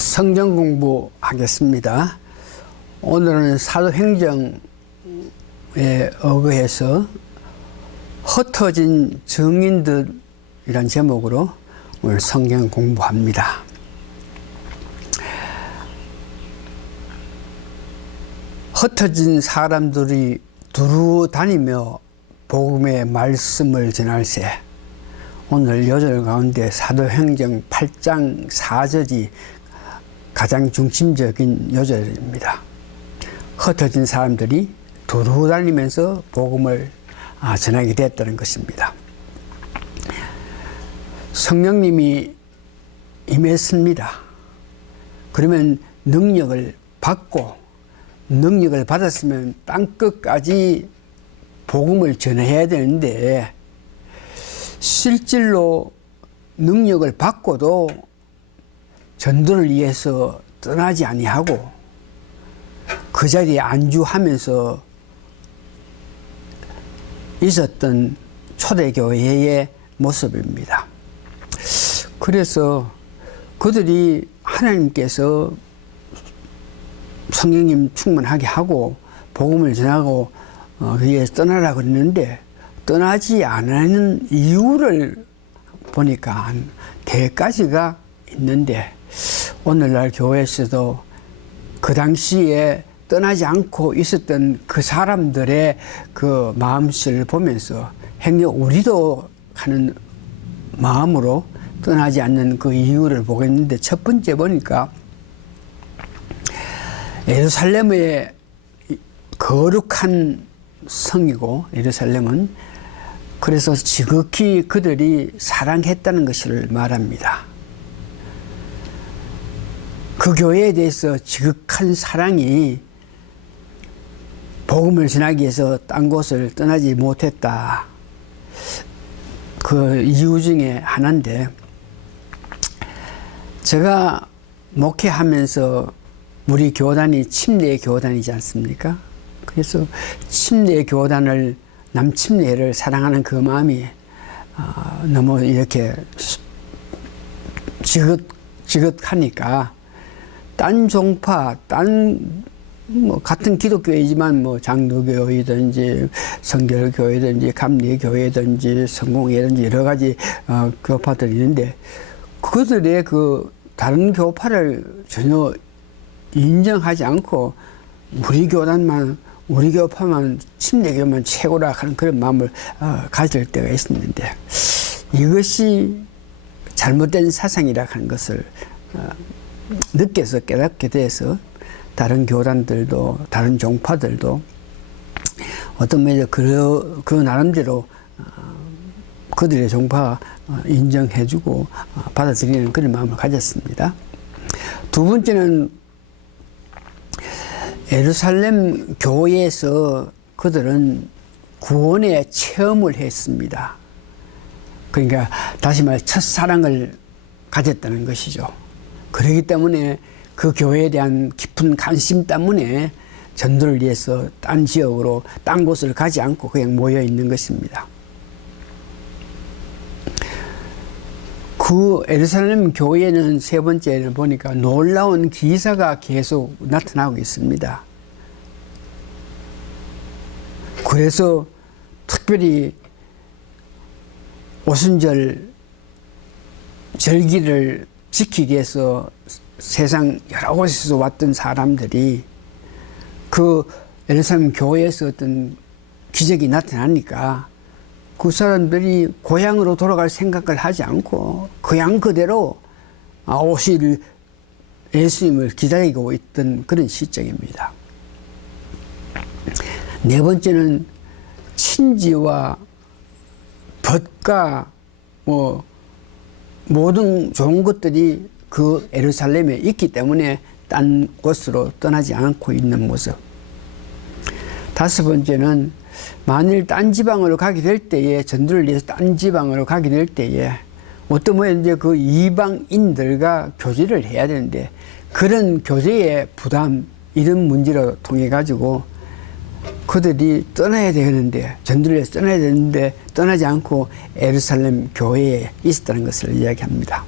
성경 공부하겠습니다. 오늘은 사도행정에 의거해서 흩어진 증인들이란 제목으로 오늘 성경 공부합니다. 흩어진 사람들이 두루 다니며 복음의 말씀을 전할세. 오늘 요절 가운데 사도행정 8장 4절이 가장 중심적인 요절입니다. 흩어진 사람들이 두루 다니면서 복음을 전하게 됐다는 것입니다. 성령님이 임했습니다. 그러면 능력을 받고, 능력을 받았으면 땅끝까지 복음을 전해야 되는데, 실질로 능력을 받고도 전도를 위해서 떠나지 아니하고 그 자리에 안주하면서 있었던 초대교회의 모습입니다. 그래서 그들이 하나님께서 성령님 충만하게 하고 복음을 전하고 위해서 떠나라 그랬는데 떠나지 않는 이유를 보니까 한 4가지가 있는데, 오늘날 교회에서도 그 당시에 떠나지 않고 있었던 그 사람들의 그 마음씨를 보면서 우리도 하는 마음으로 떠나지 않는 그 이유를 보겠는데, 첫 번째 보니까 예루살렘의 거룩한 성이고, 예루살렘은 그래서 지극히 그들이 사랑했다는 것을 말합니다. 그 교회에 대해서 지극한 사랑이 복음을 전하기 위해서 딴 곳을 떠나지 못했다. 그 이유 중에 하나인데, 제가 목회하면서 우리 교단이 침례 교단이지 않습니까? 그래서 침례 교단을, 남침례를 사랑하는 그 마음이 너무 이렇게 지긋하니까 딴 종파, 같은 기독교이지만 장로교회든지 성결교회든지 감리교회든지 성공회든지 여러 가지 교파들이 있는데, 그들의 그 다른 교파를 전혀 인정하지 않고 우리 교파만, 침례교만 최고라 하는 그런 마음을 가질 때가 있었는데, 이것이 잘못된 사상이라 하는 것을 느껴서 깨닫게 돼서 다른 교단들도 다른 종파들도 어떤 면에서 그 나름대로 그들의 종파 인정해주고 받아들이는 그런 마음을 가졌습니다. 두 번째는 예루살렘 교회에서 그들은 구원의 체험을 했습니다. 그러니까 다시 말해 첫사랑을 가졌다는 것이죠. 그렇기 때문에 그 교회에 대한 깊은 관심 때문에 전도를 위해서 딴 지역으로, 딴 곳을 가지 않고 그냥 모여 있는 것입니다. 그 예루살렘 교회는 세 번째를 보니까 놀라운 기사가 계속 나타나고 있습니다. 그래서 특별히 오순절 절기를 지키기 위해서 세상 여러 곳에서 왔던 사람들이 그 예루살렘 교회에서 어떤 기적이 나타나니까 그 사람들이 고향으로 돌아갈 생각을 하지 않고 그냥 그대로 오실 예수님을 기다리고 있던 그런 시점입니다. 네 번째는 친지와 벗과 모든 좋은 것들이 그 예루살렘에 있기 때문에 딴 곳으로 떠나지 않고 있는 모습. 다섯 번째는 만일 딴 지방으로 가게 될 때에, 전도를 위해서 딴 지방으로 가게 될 때에 어떤 모양 이제 그 이방인들과 교제를 해야 되는데, 그런 교제의 부담, 이런 문제로 통해 가지고 그들이 떠나야 되는데, 전도를 위해서 떠나야 되는데 떠나지 않고 예루살렘 교회에 있었다는 것을 이야기합니다.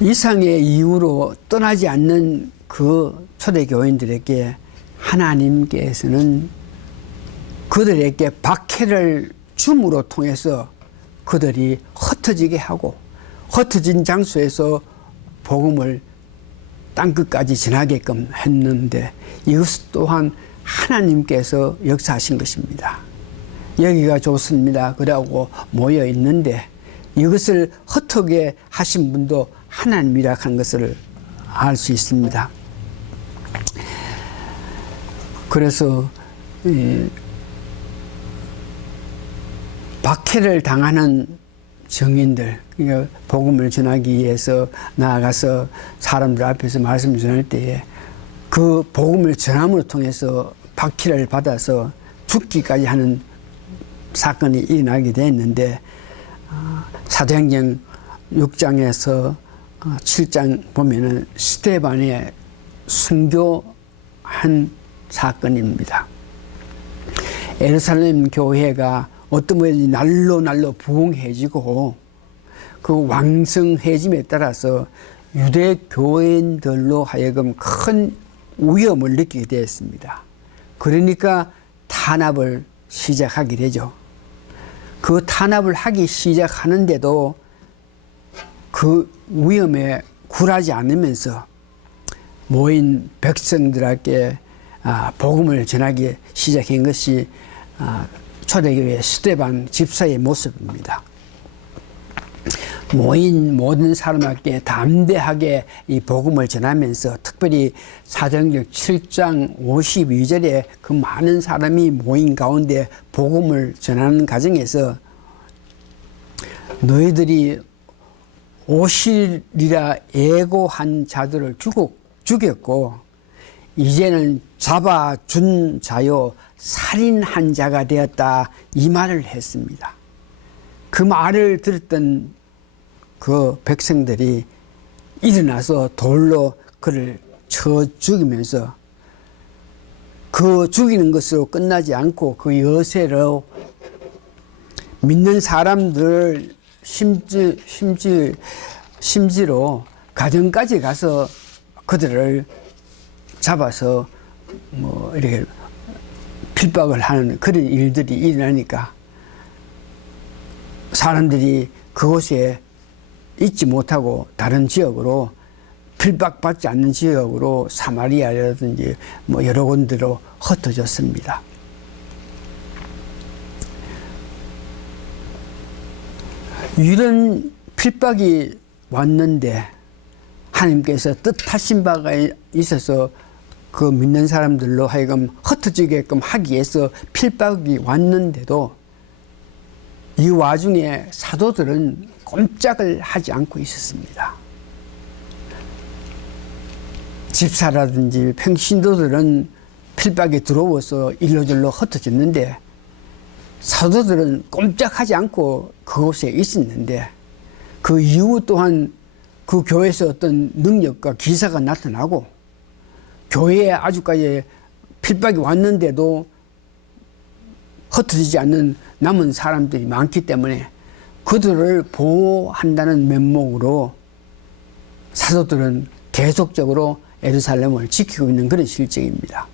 이상의 이유로 떠나지 않는 그 초대교인들에게 하나님께서는 그들에게 박해를 줌으로 통해서 그들이 흩어지게 하고 흩어진 장소에서 복음을 땅끝까지 전하게끔 했는데 이것 또한 하나님께서 역사하신 것입니다. 여기가 좋습니다. 그러고 모여 있는데 이것을 흩어게 하신 분도 하나님이라 하는 것을 알 수 있습니다. 그래서 박해를 당하는 증인들, 그러니까 복음을 전하기 위해서 나아가서 사람들 앞에서 말씀을 전할 때에 그 복음을 전함으로 통해서 박해를 받아서 죽기까지 하는 사건이 일어나게 됐는데 사도행전 6장에서 7장 보면은 스데반의 순교한 사건입니다. 예루살렘 교회가 어떤 면이 날로 부흥해지고 그 왕성해짐에 따라서 유대 교인들로 하여금 큰 위험을 느끼게 되었습니다. 그러니까 탄압을 시작하게 되죠. 그 탄압을 하기 시작하는데도 그 위험에 굴하지 않으면서 모인 백성들에게 복음을 전하기 시작한 것이 초대교회 스데반 집사의 모습입니다. 모인 모든 사람에게 담대하게 이 복음을 전하면서 특별히 사도행전 7장 52절에 그 많은 사람이 모인 가운데 복음을 전하는 과정에서 너희들이 오시리라 예고한 자들을 죽였고 이제는 잡아준 자요 살인한 자가 되었다 이 말을 했습니다. 그 말을 들었던 그 백성들이 일어나서 돌로 그를 쳐 죽이면서 그 죽이는 것으로 끝나지 않고 그 여세로 믿는 사람들 심지로 가정까지 가서 그들을 잡아서 뭐 이렇게 핍박을 하는 그런 일들이 일어나니까 사람들이 그곳에 있지 못하고 다른 지역으로 핍박받지 않는 지역으로 사마리아라든지 뭐 여러 군데로 흩어졌습니다. 이런 핍박이 왔는데 하나님께서 뜻하신 바가 있어서 그 믿는 사람들로 하여금 흩어지게끔 하기 위해서 핍박이 왔는데도 이 와중에 사도들은 꼼짝을 하지 않고 있었습니다. 집사라든지 평신도들은 핍박이 들어와서 일로절로 흩어졌는데 사도들은 꼼짝하지 않고 그곳에 있었는데 그 이후 또한 그 교회에서 어떤 능력과 기사가 나타나고 교회에 아주까지 핍박이 왔는데도 흩어지지 않는 남은 사람들이 많기 때문에 그들을 보호한다는 면목으로 사도들은 계속적으로 예루살렘을 지키고 있는 그런 실정입니다.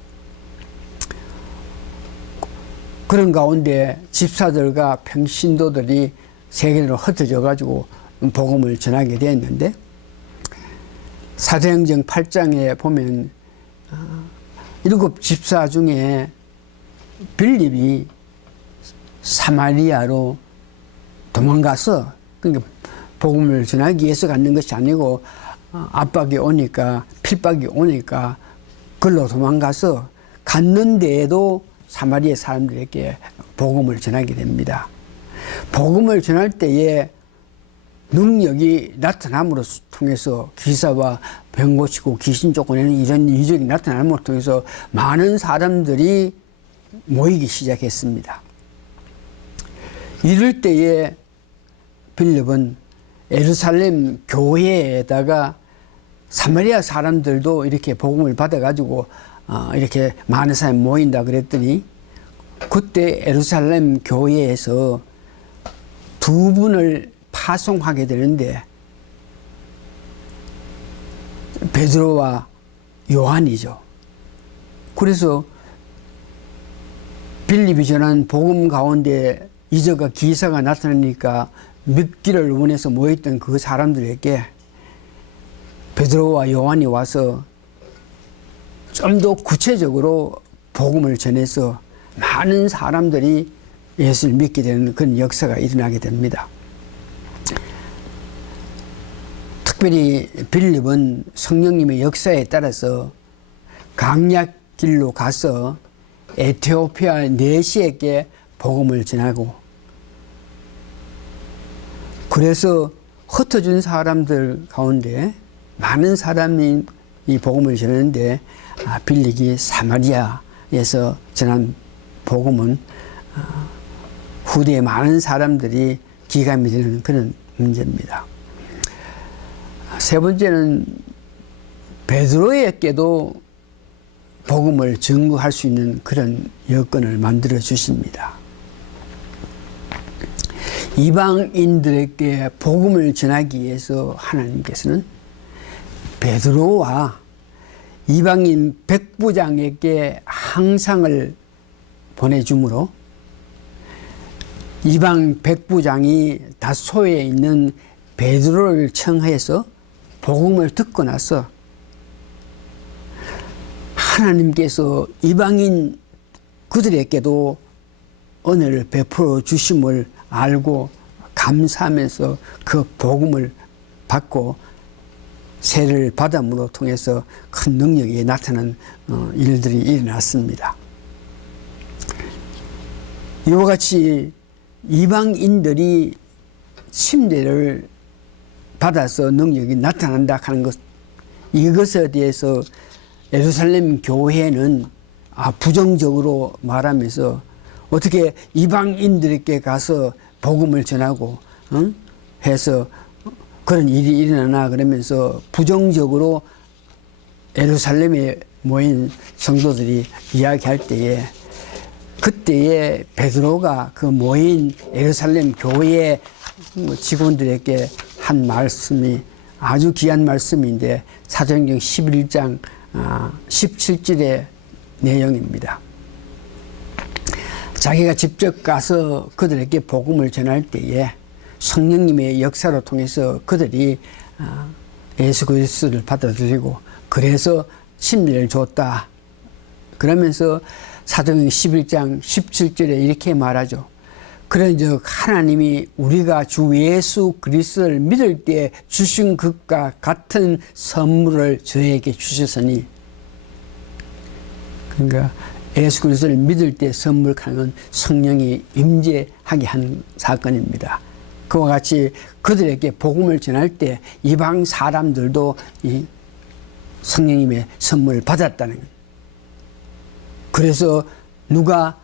그런 가운데 집사들과 평신도들이 세계로 흩어져 가지고 복음을 전하게 되었는데 사도행전 8장에 보면 7 집사 중에 빌립이 사마리아로 도망가서 그러니까 복음을 전하기 위해서 갔는 것이 아니고 압박이 오니까 핍박이 오니까 글로 도망가서 갔는데에도 사마리아 사람들에게 복음을 전하게 됩니다. 복음을 전할 때에 능력이 나타남으로 통해서 기사와 병 고치고 귀신 쫓아내는 이런 이적이 나타남으로 통해서 많은 사람들이 모이기 시작했습니다. 이럴 때에 빌립은 예루살렘 교회에다가 사마리아 사람들도 이렇게 복음을 받아가지고 이렇게 많은 사람이 모인다 그랬더니 그때 예루살렘 교회에서 2분을 파송하게 되는데 베드로와 요한이죠. 그래서 빌립이 전한 복음 가운데 이적과 기사가 나타나니까 믿기를 원해서 모였던 그 사람들에게 베드로와 요한이 와서 좀 더 구체적으로 복음을 전해서 많은 사람들이 예수를 믿게 되는 그런 역사가 일어나게 됩니다. 특별히 빌립은 성령님의 역사에 따라서 강약길로 가서 에티오피아 내시에게 복음을 전하고, 그래서 흩어진 사람들 가운데 많은 사람이 이 복음을 전하는데, 빌립이 사마리아에서 전한 복음은 후대에 많은 사람들이 기감이 되는 그런 문제입니다. 세 번째는 베드로에게도 복음을 증거할 수 있는 그런 여건을 만들어 주십니다. 이방인들에게 복음을 전하기 위해서 하나님께서는 베드로와 이방인 백부장에게 항상을 보내주므로 이방 백부장이 다소에 있는 베드로를 청하여서 복음을 듣고 나서 하나님께서 이방인 그들에게도 은혜를 베풀어 주심을 알고 감사하면서 그 복음을 받고 세례를 받음으로 통해서 큰 능력이 나타난 일들이 일어났습니다. 이와 같이 이방인들이 침례를 받아서 능력이 나타난다 하는 것, 이것에 대해서 예루살렘 교회는 부정적으로 말하면서 어떻게 이방인들에게 가서 복음을 전하고 해서 그런 일이 일어나나 그러면서 부정적으로 예루살렘에 모인 성도들이 이야기할 때에, 그때에 베드로가 그 모인 예루살렘 교회 직원들에게 한 말씀이 아주 귀한 말씀인데, 사도행전 11장 17절의 내용입니다. 자기가 직접 가서 그들에게 복음을 전할 때에 성령님의 역사로 통해서 그들이 예수 그리스도를 받아들이고 그래서 침례를 줬다. 그러면서 사도행전 11장 17절에 이렇게 말하죠. 그런즉 하나님이 우리가 주 예수 그리스도를 믿을 때 주신 것과 같은 선물을 저에게 주셨으니, 그러니까 예수 그리스도를 믿을 때 선물하는 건 성령이 임재하게 한 사건입니다. 그와 같이 그들에게 복음을 전할 때 이방 사람들도 이 성령님의 선물을 받았다는 거예요. 그래서 누가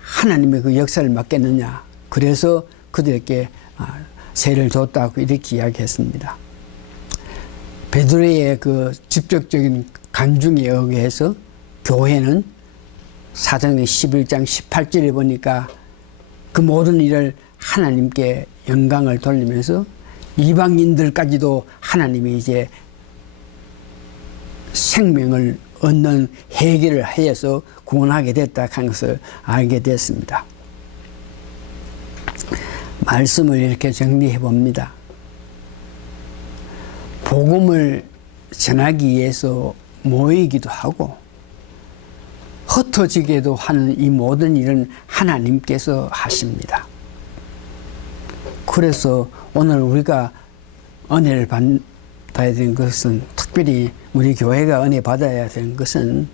하나님의 그 역사를 맡겠느냐. 그래서 그들에게 세례를 줬다고 이렇게 이야기했습니다. 베드로의 그 직접적인 간증에 의해서 교회는 사도행전 11장 18절에 보니까 그 모든 일을 하나님께 영광을 돌리면서 이방인들까지도 하나님이 이제 생명을 얻는 해결을 하여서 구원하게 됐다 하는 것을 알게 됐습니다. 말씀을 이렇게 정리해 봅니다. 복음을 전하기 위해서 모이기도 하고 흩어지게도 하는 이 모든 일은 하나님께서 하십니다. 그래서 오늘 우리가 은혜를 받아야 되는 것은, 특별히 우리 교회가 은혜 받아야 되는 것은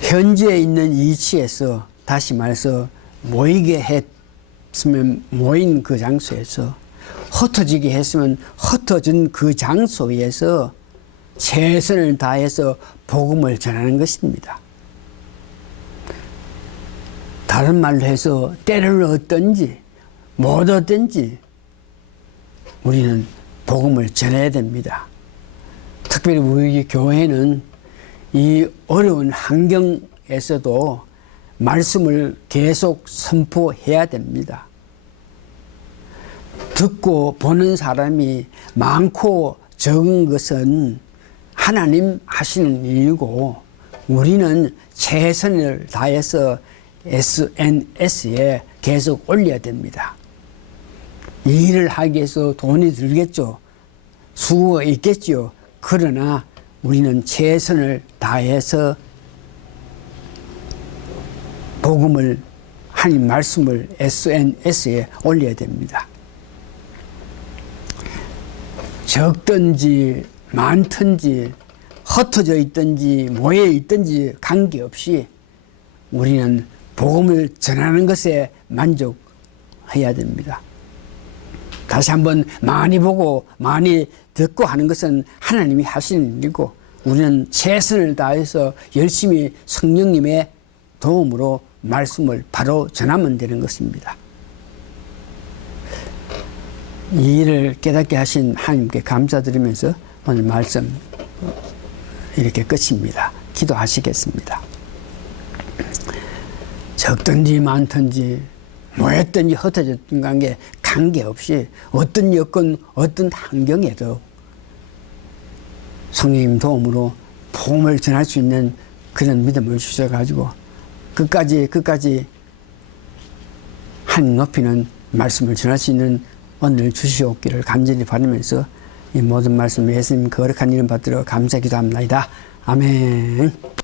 현재 있는 위치에서, 다시 말해서 모이게 했으면 모인 그 장소에서, 흩어지게 했으면 흩어진 그 장소에서 최선을 다해서 복음을 전하는 것입니다. 다른 말로 해서 때를 얻든지 못 얻든지 우리는 복음을 전해야 됩니다. 특별히 우리 교회는 이 어려운 환경에서도 말씀을 계속 선포해야 됩니다. 듣고 보는 사람이 많고 적은 것은 하나님 하시는 일이고 우리는 최선을 다해서 SNS에 계속 올려야 됩니다. 이 일을 하기 위해서 돈이 들겠죠. 수고가 있겠죠. 그러나 우리는 최선을 다해서 복음을, 하나님 말씀을 SNS에 올려야 됩니다. 적든지 많든지 흩어져 있든지 모여 있든지 관계없이 우리는 복음을 전하는 것에 만족해야 됩니다. 다시 한번 많이 보고 많이 듣고 하는 것은 하나님이 하시는 일이고 우리는 최선을 다해서 열심히 성령님의 도움으로 말씀을 바로 전하면 되는 것입니다. 이 일을 깨닫게 하신 하나님께 감사드리면서 오늘 말씀 이렇게 끝입니다. 기도하시겠습니다. 적든지 많든지 모였든지 흩어졌든 관계없이 어떤 여건 어떤 환경에도 성령님 도움으로 복음을 전할 수 있는 그런 믿음을 주셔가지고 끝까지 하나님 높이는 말씀을 전할 수 있는 은혜를 주시옵기를 간절히 바라면서 이 모든 말씀 예수님 거룩한 이름 받들어 감사 기도합니다. 아멘.